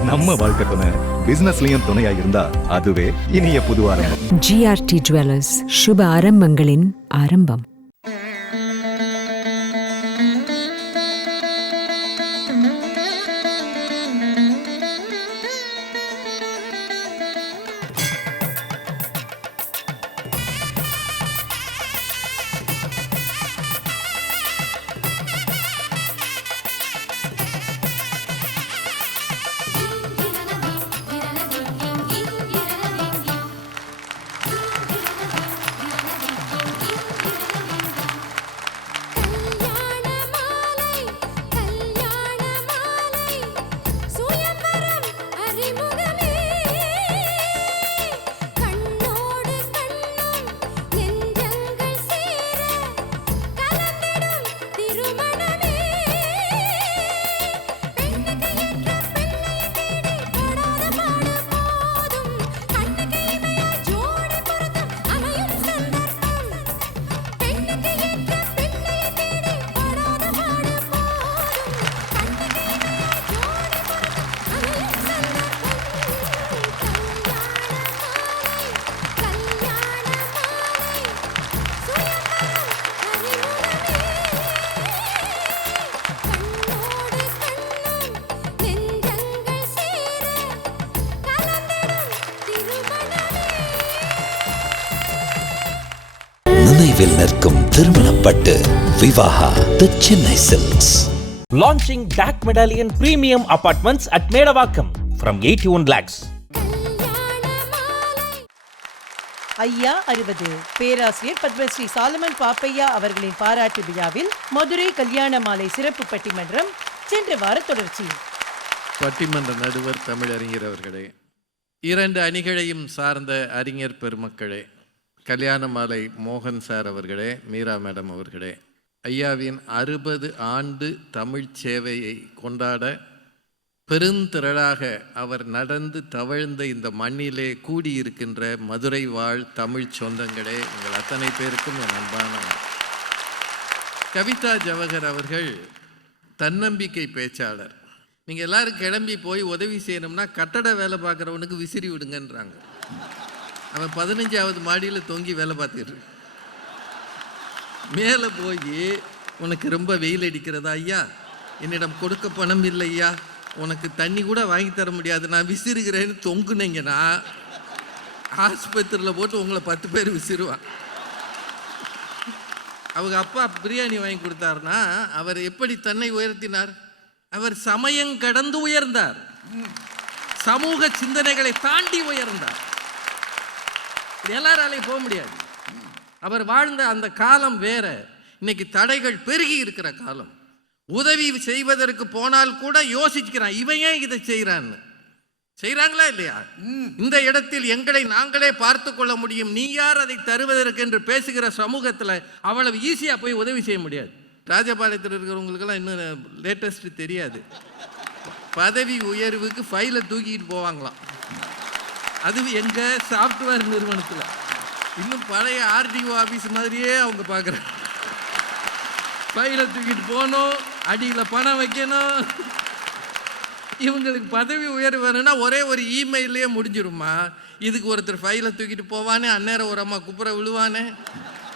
நம்ம வாழ்க்கை துணை பிசினஸ்லயும் துணையா இருந்தா அதுவே இனிய புது ஆரம்பம். ஜிஆர்டி ஜுவல்லர்ஸ் சுப ஆரம்பங்களின் ஆரம்பம். நினைவில் நிற்கும் திருமணப்பட்டு Vivaha the Chennai silks Launching DAC Medallion Premium Apartments at Medavakkam from 81 lakhs. கல்யாண மாலை ஐயா அறுபது. பேராசிரியர் பத்மஸ்ரீ சாலமன் பாப்பையா அவர்களின் பாராட்டு விழாவில் மதுரை கல்யாண மாலை சிறப்பு பட்டிமன்றம் சென்ற வார தொடர்ச்சி. பட்டிமன்ற நடுவர் தமிழறிஞர் அவர்களே இரண்டு அணிகளையும் சார்ந்த அறிஞர் பெருமக்களே கல்யாண மாலை மோகன் சார் அவர்களே மீரா மேடம் அவர்களே ஐயாவின் அறுபது ஆண்டு தமிழ் சேவையை கொண்டாட பெருந்திரளாக அவர் நடந்து தவழ்ந்த இந்த மண்ணிலே கூடியிருக்கின்ற மதுரை வாழ் தமிழ் சொந்தங்களே உங்கள் அத்தனை பேருக்கும் என் அன்பான கவிதா ஜவஹர் அவர்கள் தன்னம்பிக்கை பேச்சாளர். நீங்கள் எல்லாரும் கிளம்பி போய் உதவி செய்யணும்னா கட்டட வேலை பார்க்குறவனுக்கு விசிறி விடுங்கன்றாங்க. அவன் பதினஞ்சாவது மாடியில் தொங்கி வேலை பார்த்துக்கிட்டு மேலே போய் உனக்கு ரொம்ப வெயில் அடிக்கிறதா ஐயா? என்னிடம் கொடுக்க பணம் இல்லை ஐயா. உனக்கு தண்ணி கூட வாங்கி தர முடியாது. நான் விசிறுகிறேன்னு தொங்குனீங்கன்னா ஆஸ்பத்திரியில் போட்டு உங்களை பத்து பேர் விசிறுவான். அவங்க அப்பா பிரியாணி வாங்கி கொடுத்தாருன்னா அவர் எப்படி தன்னை உயர்த்தினார்? அவர் சமயம் கடந்து உயர்ந்தார். சமூக சிந்தனைகளை தாண்டி உயர்ந்தார். இது எல்லாராலையும் போக முடியாது. அவர் வாழ்ந்த அந்த காலம் வேற. இன்னைக்கு தடைகள் பெருகி இருக்கிற காலம். உதவி செய்வதற்கு போனால் கூட யோசிக்கிறான் இவன் ஏன் இதை செய்கிறான்னு செய்கிறாங்களா இல்லையா? இந்த இடத்தில் எங்களை நாங்களே பார்த்து கொள்ள முடியும். நீ யார் அதை தருவதற்கு என்று பேசுகிற சமூகத்தில் அவ்வளவு ஈஸியாக போய் உதவி செய்ய முடியாது. ராஜபாளையத்தில் இருக்கிறவங்களுக்கெல்லாம் இன்னும் லேட்டஸ்ட் தெரியாது. பதவி உயர்வுக்கு ஃபைலை தூக்கிட்டு போவாங்களாம். அது எங்க சாஃப்ட்வேர் நிறுவனத்தில். இன்னும் பழைய ஆர்டிஓ ஆஃபீஸ் மாதிரியே அவங்க பார்க்குறாங்க ஃபைலை தூக்கிட்டு போகணும் அடியில் பணம் வைக்கணும். இவங்களுக்கு பதவி உயர்வு வேணும்னா ஒரே ஒரு இமெயிலே முடிஞ்சிருமா இதுக்கு ஒருத்தர் ஃபைலை தூக்கிட்டு போவானே அந்நேரம் ஒரு அம்மா குப்புற விழுவானே.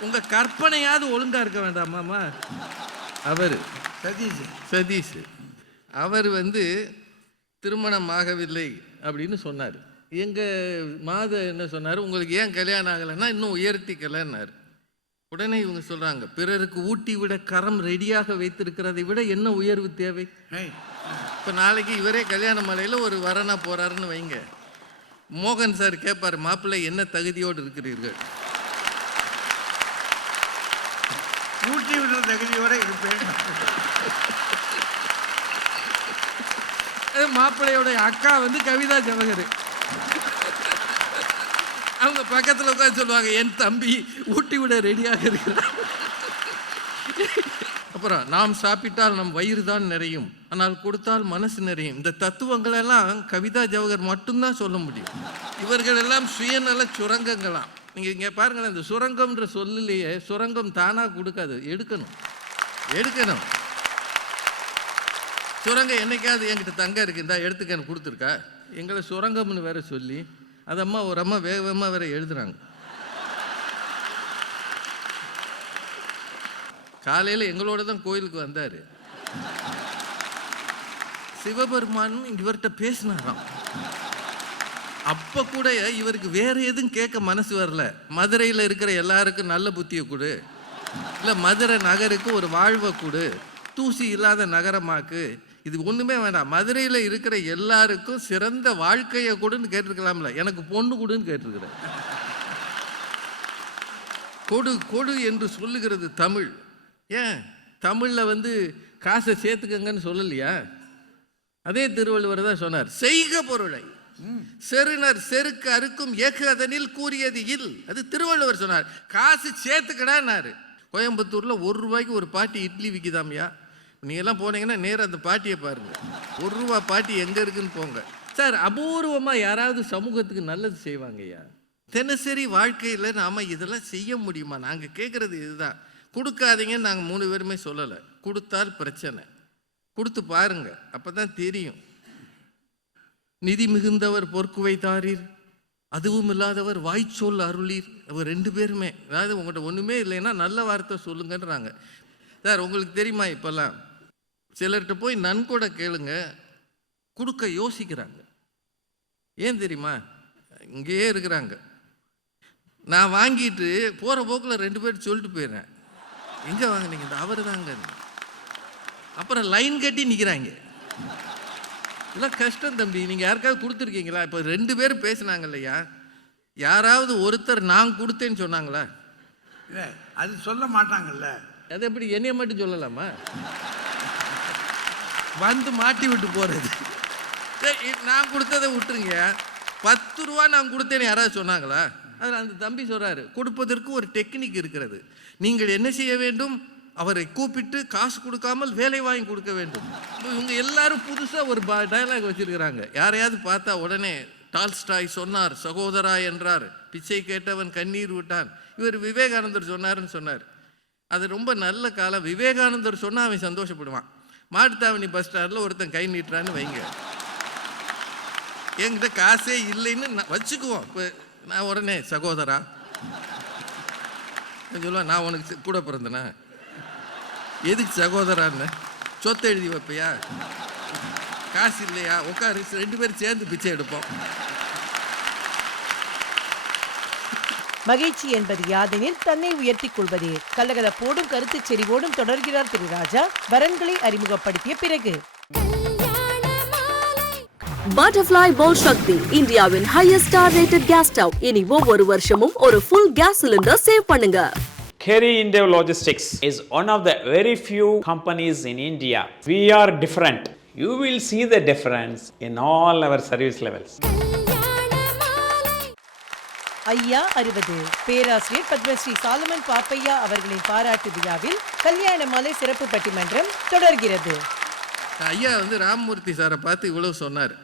உங்கள் கற்பனையாவது ஒழுங்காக இருக்க வேண்டாமாம்மா. அவர் சதீஷ். சதீஷ். அவர் வந்து திருமணம் ஆகவில்லை அப்படின்னு சொன்னார். எங்கள் மாத என்ன சொன்னார்? உங்களுக்கு ஏன் கல்யாணம் ஆகலைன்னா இன்னும் உயர்த்திக்கலைன்னாரு. உடனே இவங்க சொல்கிறாங்க பிறருக்கு ஊட்டி விட கரம் ரெடியாக வைத்திருக்கிறதை விட என்ன உயர்வு தேவை? இப்போ நாளைக்கு இவரே கல்யாண மலையில் ஒரு வரனா போகிறாருன்னு வைங்க. மோகன் சார் கேட்பார் மாப்பிள்ளை என்ன தகுதியோடு இருக்கிறீர்கள்? ஊட்டி விடுற தகுதியோட இருப்பேன். மாப்பிள்ளையோட அக்கா வந்து கவிதா ஜவஹர். அவங்க பக்கத்தில் உட்காந்து சொல்லுவாங்க என் தம்பி ஊட்டி விட ரெடியாக இருக்கிறார் அப்புறம் நாம் சாப்பிட்டால் நம் வயிறு தான் நிறையும் ஆனால் கொடுத்தால் மனசு நிறையும். இந்த தத்துவங்களெல்லாம் கவிதா ஜவஹர் மட்டும்தான் சொல்ல முடியும். இவர்கள் எல்லாம் சுயநல சுரங்கங்களாம். நீங்கள் இங்கே பாருங்களேன் இந்த சுரங்கம்ன்ற சொல்லிலேயே சுரங்கம் தானாக கொடுக்காது எடுக்கணும். எடுக்கணும். சுரங்கம் என்னைக்காவது என்கிட்ட தங்க இருக்கு இந்தா எடுத்துக்கன்னு கொடுத்துருக்கா? எங்களை சுரங்கம்னு வேற சொல்லி அது அம்மா ஒரு அம்மா வேக வேகமாக வேற எழுதுறாங்க. காலையில் எங்களோட தான் கோயிலுக்கு வந்தார். சிவபெருமான் இவர்கிட்ட பேசினாராம். அப்போ கூட இவருக்கு வேறு எதுவும் கேட்க மனசு வரல. மதுரையில் இருக்கிற எல்லாருக்கும் நல்ல புத்தியை கொடு. இல்லை மதுரை நகருக்கு ஒரு வாழ்வை கொடு. தூசி இல்லாத நகரமாக்கு. இது ஒன்றுமே வேண்டாம். மதுரையில் இருக்கிற எல்லாருக்கும் சிறந்த வாழ்க்கையை கொடுன்னு கேட்டிருக்கலாம்ல. எனக்கு பொண்ணு கொடுன்னு கேட்டிருக்கிறேன். கொடு கொடு என்று சொல்லுகிறது தமிழ். ஏன்? தமிழில் வந்து காசை சேர்த்துக்கங்கன்னு சொல்லலையா? அதே திருவள்ளுவர் தான் சொன்னார் செய்க பொருளை. செருணர் செருக்கு அறுக்கும் ஏக்கு அதனில் கூறியது இல். அது திருவள்ளுவர் சொன்னார் காசு சேர்த்துக்கடான்னாரு. கோயம்புத்தூரில் ஒரு ரூபாய்க்கு ஒரு பாட்டி இட்லி விற்கிதாமையா நீங்க எல்லாம் போனீங்கன்னா நேரா அந்த பாட்டியை பாருங்க. ஒரு ரூபா பாட்டி எங்கே இருக்குன்னு போங்க. சார் அபூர்வமாக யாராவது சமூகத்துக்கு நல்லது செய்வாங்கய்யா தினசரி வாழ்க்கையில் நாம் இதெல்லாம் செய்ய முடியுமா? நாங்கள் கேட்குறது இதுதான். கொடுக்காதீங்கன்னு நாங்கள் மூணு பேருமே சொல்லலை. கொடுத்தால் பிரச்சனை. கொடுத்து பாருங்க. அப்போ தான் தெரியும். நிதி மிகுந்தவர் பொற்கு வைத்தாரீர் அதுவும் இல்லாதவர் வாய்ச்சொல் அருளீர். அவர் ரெண்டு பேருமே. அதாவது உங்கள்கிட்ட ஒன்றுமே இல்லைன்னா நல்ல வார்த்தை சொல்லுங்கன்றாங்க. சார் உங்களுக்கு தெரியுமா இப்போல்லாம்? சிலர்கிட்ட போய் நன்கொடை கேளுங்க. கொடுக்க யோசிக்கிறாங்க. ஏன் தெரியுமா? இங்கேயே இருக்கிறாங்க. நான் வாங்கிட்டு போகிற போக்கில் ரெண்டு பேர் சொல்லிட்டு போயிடுறேன். எங்கே வாங்குனீங்க? இந்த அவர் தாங்க. அப்புறம் லைன் கட்டி நிற்கிறாங்க இதெல்லாம் கஷ்டம் தம்பி. நீங்கள் யாருக்காவது கொடுத்துருக்கீங்களா? இப்போ ரெண்டு பேரும் பேசுனாங்க இல்லையா? யாராவது ஒருத்தர் நான் கொடுத்தேன்னு சொன்னாங்களா? இல்லை அது சொல்ல மாட்டாங்கல்ல. அது எப்படி என்னைய மட்டும் சொல்லலாமா? வந்து மாட்டி விட்டு போகிறது நான் கொடுத்ததை விட்டுருங்க. பத்து ரூபா நான் கொடுத்தேன்னு யாராவது சொன்னாங்களா? அதில் அந்த தம்பி சொல்கிறாரு கொடுப்பதற்கு ஒரு டெக்னிக் இருக்கிறது. நீங்கள் என்ன செய்ய வேண்டும்? அவரை கூப்பிட்டு காசு கொடுக்காமல் வேலை வாங்கி கொடுக்க வேண்டும். இப்போ இவங்க எல்லாரும் புதுசாக ஒரு டயலாக் வச்சுருக்கிறாங்க. யாரையாவது பார்த்தா உடனே டால்ஸ்டாய் சொன்னார் சகோதரா என்றார். பிச்சை கேட்டவன் கண்ணீர் விட்டான். இவர் விவேகானந்தர் சொன்னாருன்னு சொன்னார். அது ரொம்ப நல்ல காலம். விவேகானந்தர் சொன்னால் அவன் சந்தோஷப்படுவான். மாட்டுத்தாவணி பஸ் ஸ்டாண்டில் ஒருத்தன் கை நீட்டுறான்னு வைங்க. என்கிட்ட காசே இல்லைன்னு நான் வச்சுக்குவோம். இப்போ நான் உடனே சகோதரா சொல்லுவேன் நான் உனக்கு கூட பிறந்தனா? எதுக்கு சகோதரான்னு? சொத்தை எழுதி வைப்பையா? காசு இல்லையா? உட்காரு ரெண்டு பேரும் சேர்ந்து பிச்சை எடுப்போம். மகிழ்ச்சி என்பது யாதெனில் தன்னை உயர்த்திக் கொள்வதே கலகலப்போடும் கருத்துச் செறிவோடும் தொடர்கிறார் திரு ராஜா வரன்களை அறிமுகப்படுத்திய பிறகு கல்யாண மாலை பட்டர்ஃப்ளை போல் சக்தி இந்தியாவின் highest star rated gas stove இனி ஒவ்வொரு வருஷமும் ஒரு ஃபுல் கேஸ் சிலிண்டர் சேவ் பண்ணுங்க Kerry India Logistics is one of the very few companies in India. We are different. You will see the difference in all our service levels. ஐயா அறுபது. பேராசிரியர் பத்மஸ்ரீ சாலமன் பாப்பையா அவர்களின் பாராட்டு விழாவில் கல்யாண மாலை சிறப்பு பட்டிமன்றம் தொடர்கிறது. ஐயா வந்து ராமமூர்த்தி சாரை பார்த்து இவ்வளவு சொன்னார்.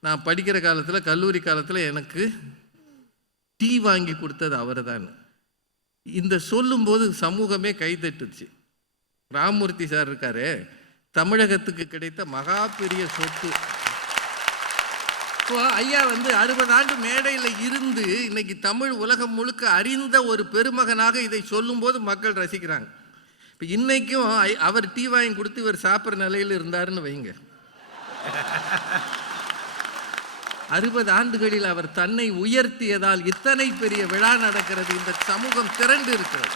நான் படிக்கிற காலத்தில் கல்லூரி காலத்தில் எனக்கு டீ வாங்கி கொடுத்தது அவர் தான் இந்த சொல்லும்போது சமூகமே கைதட்டுச்சு. ராமமூர்த்தி சார் இருக்காரு. தமிழகத்துக்கு கிடைத்த மகா பெரிய சொத்து. ஸோ ஐயா வந்து அறுபது ஆண்டு மேடையில் இருந்து இன்னைக்கு தமிழ் உலகம் முழுக்க அறிந்த ஒரு பெருமகனாக இதை சொல்லும்போது மக்கள் ரசிக்கிறாங்க. இப்போ இன்றைக்கும் ஐ- அவர் டீ வாங்கி கொடுத்து இவர் சாப்பிட்ற நிலையில் இருந்தாருன்னு வைங்க. அறுபது ஆண்டுகளில் அவர் தன்னை உயர்த்தியதால் இத்தனை பெரிய விழா நடக்கிறது இந்த சமூகம் திரண்டு இருக்கிறது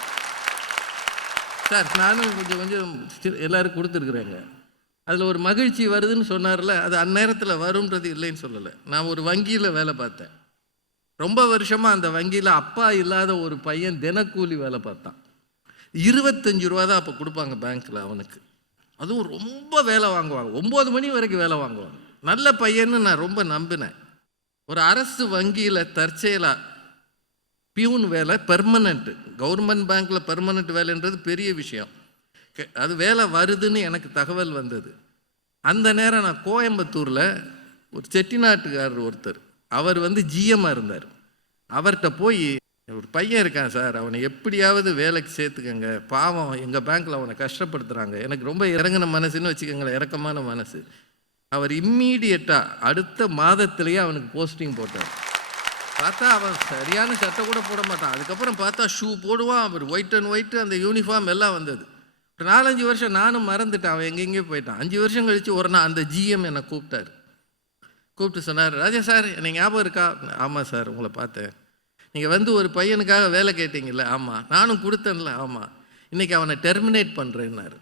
சார் நானும் கொஞ்சம் கொஞ்சம் சி- எல்லாருக்கும் கொடுத்துருக்குறேங்க. அதில் ஒரு மகிழ்ச்சி வருதுன்னு சொன்னார்ல அது அந்நேரத்தில் வரும்ன்றது இல்லைன்னு சொல்லலை. நான் ஒரு வங்கியில் வேலை பார்த்தேன். ரொம்ப வருஷமாக அந்த வங்கியில் அப்பா இல்லாத ஒரு பையன் தினக்கூலி வேலை பார்த்தான். இருபத்தஞ்சு ரூபா தான் அப்போ கொடுப்பாங்க பேங்க்கில் அவனுக்கு. அதுவும் ரொம்ப வேலை வாங்குவாங்க. ஒம்பது மணி வரைக்கும் வேலை வாங்குவாங்க. நல்ல பையன்னு நான் ரொம்ப நம்பினேன். ஒரு அரசு வங்கியில் தற்செயலாக பியூன் வேலை பெர்மனண்ட்டு கவர்மெண்ட் பேங்க்கில் பெர்மனண்ட் வேலைன்றது பெரிய விஷயம். அது வேலை வருதுன்னு எனக்கு தகவல் வந்தது. அந்த நேரம் நான் கோயம்புத்தூரில் ஒரு செட்டிநாட்டுக்காரர் ஒருத்தர் அவர் வந்து ஜிஎம்மாக இருந்தார். அவர்கிட்ட போய் ஒரு பையன் இருக்கான் சார் அவனை எப்படியாவது வேலைக்கு சேர்த்துக்கங்க. பாவம் எங்கள் பேங்க்கில் அவனை கஷ்டப்படுத்துகிறாங்க எனக்கு ரொம்ப இறங்கின மனசுன்னு வச்சுக்கோங்களேன் இறக்கமான மனசு. அவர் இம்மீடியட்டாக அடுத்த மாதத்திலேயே அவனுக்கு போஸ்டிங் போட்டார். பார்த்தா அவன் சரியான சட்டை கூட போட மாட்டான். அதுக்கப்புறம் பார்த்தா ஷூ போடுவான் அவர் ஒயிட் அண்ட் ஒயிட் அந்த யூனிஃபார்ம் எல்லாம் வந்தது. நாலஞ்சு வருஷம் நானும் மறந்துட்டேன். அவன் எங்கெங்கேயோ போயிட்டான். அஞ்சு வருஷம் கழித்து ஒரு நாள் அந்த ஜிஎம் என்னை கூப்பிட்டார். கூப்பிட்டு சொன்னார் ராஜா சார் என்னை ஞாபகம் இருக்கா? ஆமாம் சார் உங்களை பார்த்தேன். நீங்கள் வந்து ஒரு பையனுக்காக வேலை கேட்டீங்கல்ல? ஆமாம் நானும் கொடுத்தேன்ல. ஆமாம் இன்றைக்கி அவனை டெர்மினேட் பண்ணுறேன்னாரு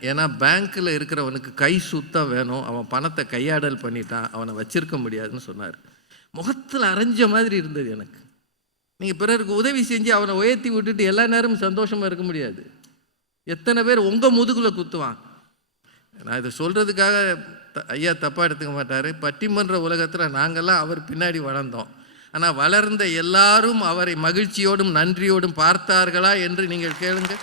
ஏன்னா பேங்க்கில் இருக்கிறவனுக்கு கை சுத்தம் வேணும். அவன் பணத்தை கையாடல் பண்ணிட்டான். அவனை வச்சிருக்க முடியாதுன்னு சொன்னார். முகத்தில் அரைஞ்ச மாதிரி இருந்தது எனக்கு. நீங்கள் பிறருக்கு உதவி செஞ்சு அவனை உயர்த்தி விட்டுட்டு எல்லா நேரமும் சந்தோஷமாக இருக்க முடியாது. எத்தனை பேர் உங்கள் முதுகில் குத்துவான் நான் இதை சொல்கிறதுக்காக ஐயா தப்பாக எடுத்துக்க மாட்டார். பட்டிமன்ற உலகத்தில் நாங்கள்லாம் அவர் பின்னாடி வளர்ந்தோம். ஆனால் வளர்ந்த எல்லாரும் அவரை மகிழ்ச்சியோடும் நன்றியோடும் பார்த்தார்களா என்று நீங்கள் கேளுங்க.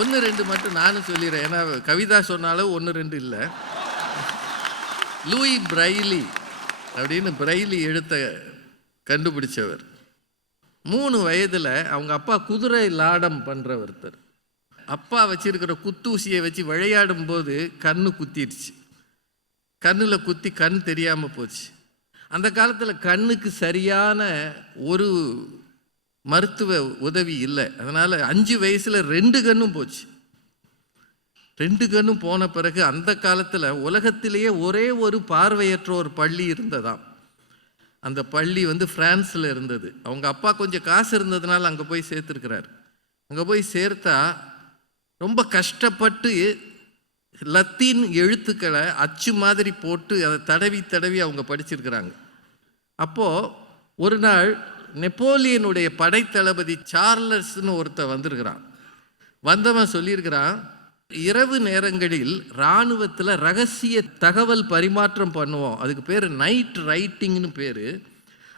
ஒன்று ரெண்டு மட்டும் நானும் சொல்லிடுறேன் ஏன்னா கவிதா சொன்னாலும் ஒன்று ரெண்டு இல்லை. லூயி பிரைலி அப்படின்னு பிரைலி எழுத்த கண்டுபிடிச்சவர். மூணு வயதில் அவங்க அப்பா குதிரை லாடம் பண்ணுற ஒருத்தர் அப்பா வச்சிருக்கிற குத்தூசியை வச்சு விளையாடும் போது கண்ணு குத்திடுச்சு கண்ணில் குத்தி கண் தெரியாமல் போச்சு. அந்த காலத்தில் கண்ணுக்கு சரியான ஒரு மருத்துவ உதவி இல்லை. அதனால் அஞ்சு வயசில் ரெண்டு கண்ணும் போச்சு. ரெண்டு கண்ணும் போன பிறகு அந்த காலத்தில் உலகத்திலேயே ஒரே ஒரு பார்வையற்ற ஒரு பள்ளி இருந்ததாம். அந்த பள்ளி வந்து ஃப்ரான்ஸில் இருந்தது. அவங்க அப்பா கொஞ்சம் காசு இருந்ததுனால அங்கே போய் சேர்த்துருக்கிறார். அங்கே போய் சேர்த்தா ரொம்ப கஷ்டப்பட்டு லத்தீன் எழுத்துக்களை அச்சு மாதிரி போட்டு அதை தடவி தடவி அவங்க படிச்சிருக்கிறாங்க. அப்போது ஒரு நாள் நெப்போலியனுடைய படைத்தளபதி சார்லஸ்னு ஒருத்தன் வந்திருக்கிறான். வந்தவன் சொல்லியிருக்கிறான் இரவு நேரங்களில் இராணுவத்தில் ரகசிய தகவல் பரிமாற்றம் பண்ணுவோம். அதுக்கு பேர் நைட் ரைட்டிங்னு பேர்.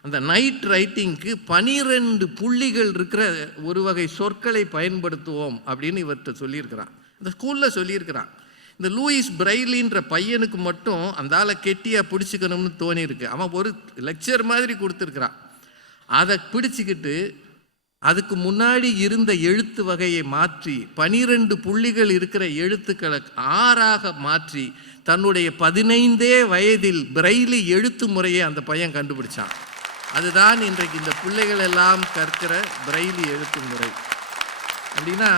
அந்த நைட் ரைட்டிங்க்கு பனிரெண்டு புள்ளிகள் இருக்கிற ஒரு வகை சொற்களை பயன்படுத்துவோம் அப்படின்னு இவர்கிட்ட சொல்லியிருக்கிறான். இந்த ஸ்கூலில் சொல்லியிருக்கிறான். இந்த லூயிஸ் பிரைலின்ற பையனுக்கு மட்டும் அந்த ஆளை கெட்டியாக பிடிச்சிக்கணும்னு தோணியிருக்கு. அவன் ஒரு லெக்சர் மாதிரி கொடுத்துருக்குறான். அதை பிடிச்சிக்கிட்டு அதுக்கு முன்னாடி இருந்த எழுத்து வகையை மாற்றி பனிரெண்டு புள்ளிகள் இருக்கிற எழுத்துக்களை ஆறாக மாற்றி தன்னுடைய பதினைந்தே வயதில் பிரெய்லி எழுத்து முறையை அந்த பையன் கண்டுபிடிச்சான். அதுதான் இன்றைக்கு இந்த பிள்ளைகள் எல்லாம் கற்கிற பிரெய்லி எழுத்து முறை. அப்படின்னா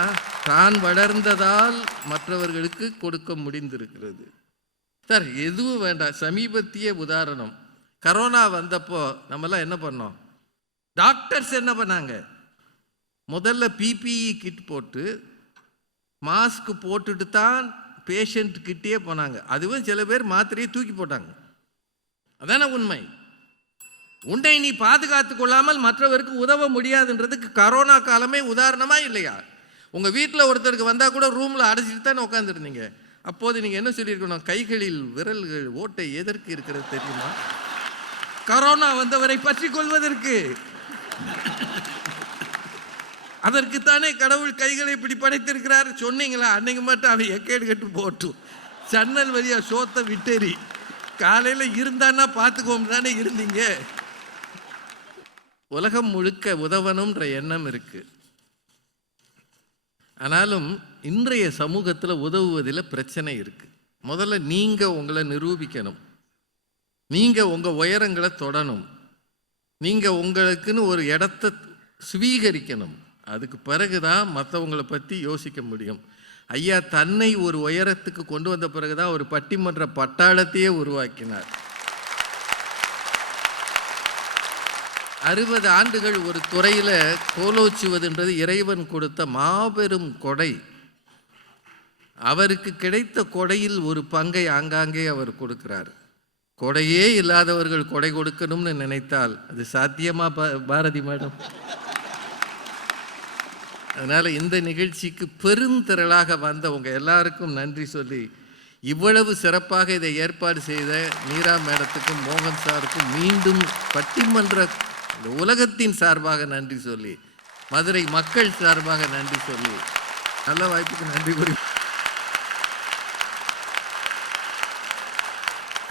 தான் வளர்ந்ததால் மற்றவர்களுக்கு கொடுக்க முடிந்திருக்கிறது. சார் எதுவும் வேண்டாம். சமீபத்திய உதாரணம். கரோனா வந்தப்போ நம்மலாம் என்ன பண்ணோம்? டாக்டர்ஸ் என்ன பண்ணாங்க? முதல்ல பிபிஇ கிட் போட்டு மாஸ்க் போட்டுட்டு தான் பேஷண்ட் கிட்டே போனாங்க. அதுவும் சில பேர் மாத்திரையை தூக்கி போட்டாங்க. அதான உண்மை. உன்னை நீ பாதுகாத்து கொள்ளாமல் மற்றவருக்கு உதவ முடியாதுன்றதுக்கு கரோனா காலமே உதாரணமா இல்லையா? உங்கள் வீட்டில் ஒருத்தருக்கு வந்தால் கூட ரூமில் அடைச்சிட்டு தானே உட்காந்துருந்தீங்க அப்போது நீங்கள் என்ன சொல்லியிருக்கணும்? கைகளில் விரல்கள் ஓட்டை எதற்கு இருக்கிறது தெரியுமா? கரோனா வந்தவரை பற்றி கொள்வதற்கு. அதற்குத்தானே கடவுள் கைகளை இப்படி படைத்திருக்கிறார்? சொன்னீங்களா? அன்னைக்கு மட்டும் அவன் எக்கேடு கட்டு போட்டும் சன்னல் வழியாக சோத்த விட்டேரி காலையில் இருந்தான்னா பார்த்துக்கோம் தானே இருந்தீங்க. உலகம் முழுக்க உதவணுன்ற எண்ணம் இருக்கு. ஆனாலும் இன்றைய சமூகத்தில் உதவுவதில் பிரச்சனை இருக்கு. முதல்ல நீங்கள் உங்களை நிரூபிக்கணும். நீங்கள் உங்கள் உயரங்களை தொடணும். நீங்கள் உங்களுக்குன்னு ஒரு இடத்த சுவீகரிக்கணும் அதுக்கு பிறகு தான் மற்றவங்களை பற்றி யோசிக்க முடியும். ஐயா தன்னை ஒரு உயரத்துக்கு கொண்டு வந்த பிறகு தான் ஒரு பட்டிமன்ற பட்டாளத்தையே உருவாக்கினார். அறுபது ஆண்டுகள் ஒரு துறையில் கோலோச்சுவதுன்றது இறைவன் கொடுத்த மாபெரும் கொடை. அவருக்கு கிடைத்த கொடையில் ஒரு பங்கை ஆங்காங்கே அவர் கொடுக்கிறார். கொடையே இல்லாதவர்கள் கொடை கொடுக்கணும்னு நினைத்தால் அது சாத்தியமா பாரதி மேடம்? அதனால் இந்த நிகழ்ச்சிக்கு பெருந்திரளாக வந்த உங்க எல்லாருக்கும் நன்றி சொல்லி இவ்வளவு சிறப்பாக இதை ஏற்பாடு செய்த மீரா மேடத்துக்கும் மோகன் சாருக்கும் மீண்டும் பட்டிமன்ற இந்த உலகத்தின் சார்பாக நன்றி சொல்லி மதுரை மக்கள் சார்பாக நன்றி சொல்லி நல்ல வாய்ப்புக்கு நன்றி கூறி.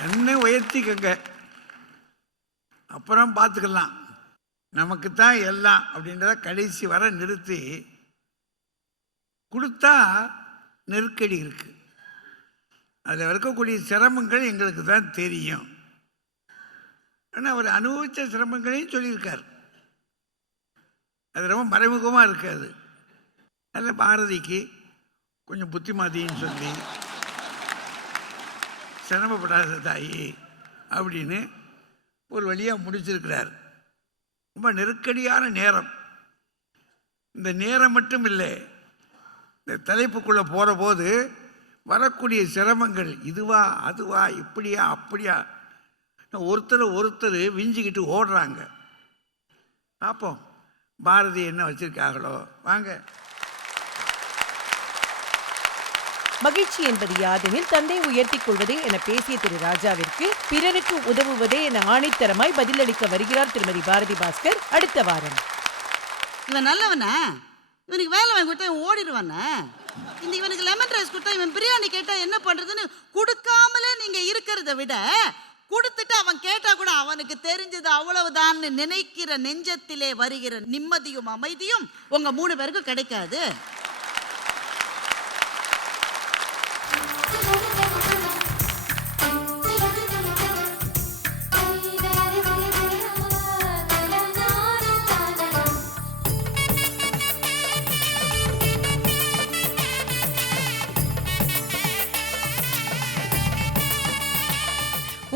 என்ன உயர்த்திக்கங்க அப்புறம் பார்த்துக்கலாம். நமக்கு தான் எல்லாம் அப்படின்றத கடைசி வர நிறுத்தி கொடுத்தா நெருக்கடி இருக்குது அதில் இருக்கக்கூடிய சிரமங்கள் எங்களுக்கு தான் தெரியும். ஆனால் அவர் அனுபவித்த சிரமங்களையும் சொல்லியிருக்கார். அது ரொம்ப மறைமுகமாக இருக்காது அதில் பாரதிக்கு கொஞ்சம் புத்திமாதின்னு சொல்லி சிரமப்படாத தாயி அப்படின்னு ஒரு வழியாக முடிச்சிருக்கிறார். ரொம்ப நெருக்கடியான நேரம். இந்த நேரம் மட்டும் இல்லை இந்த தலைப்புக்குள்ளே போகிற போது வரக்கூடிய சிரமங்கள் இதுவா அதுவா இப்படியா அப்படியா? ஒருத்தர் ஒருத்தர் விஞ்சிக்கிட்டு ஓடுறாங்க. பார்ப்போம் பாரதி என்ன வச்சிருக்காங்களோ வாங்க. மகிழ்ச்சி என்பது யாதெனில் தன்னை உயர்த்திக் கொள்வதே என பேசிய திரு ராஜாவிற்கு பிறருக்கு உதவுவதே என ஆணித்தரமாய் பதிலளிக்க வருகிறார் திருமதி பாரதி பாஸ்கர் அடுத்த வாரம். இவன் நல்லவனா? இவனுக்கு வேலை வாங்கி கொடுத்தா இவன் ஓடிடுவானே? இந்த இவனுக்கு லெமன் ரைஸ் கொடுத்தா இவன் பிரியாணி கேட்டா என்ன பண்றதுன்னு கொடுக்காமலே நீங்க இருக்கிறத விட கொடுத்துட்டு அவன் கேட்டா கூட அவனுக்கு தெரிஞ்சது அவ்வளவுதான்னு நினைக்கிற நெஞ்சத்திலே வருகிற நிம்மதியும் அமைதியும் உங்க மூணு பேருக்கும் கிடைக்காது.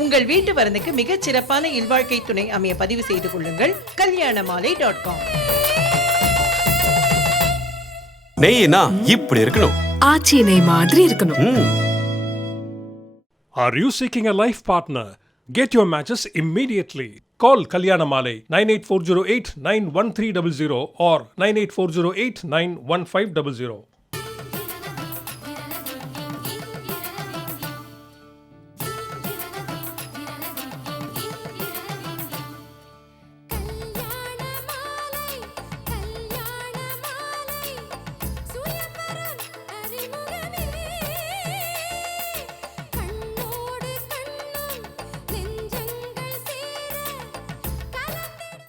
உங்கள் வீட்டு வரனுக்கு மிகச் சிறப்பான இல்வாழ்க்கை துணை அமைய பதிவு செய்து கொள்ளுங்கள் கல்யாண மாலை டாட் காம் நெய்னா இப்படி இருக்கணும் ஆச்சி நெய் மாதிரி இருக்கணும் Are you seeking a life partner? Get your matches immediately. Call Kalyanamale 98408 91300 or 98408 91500.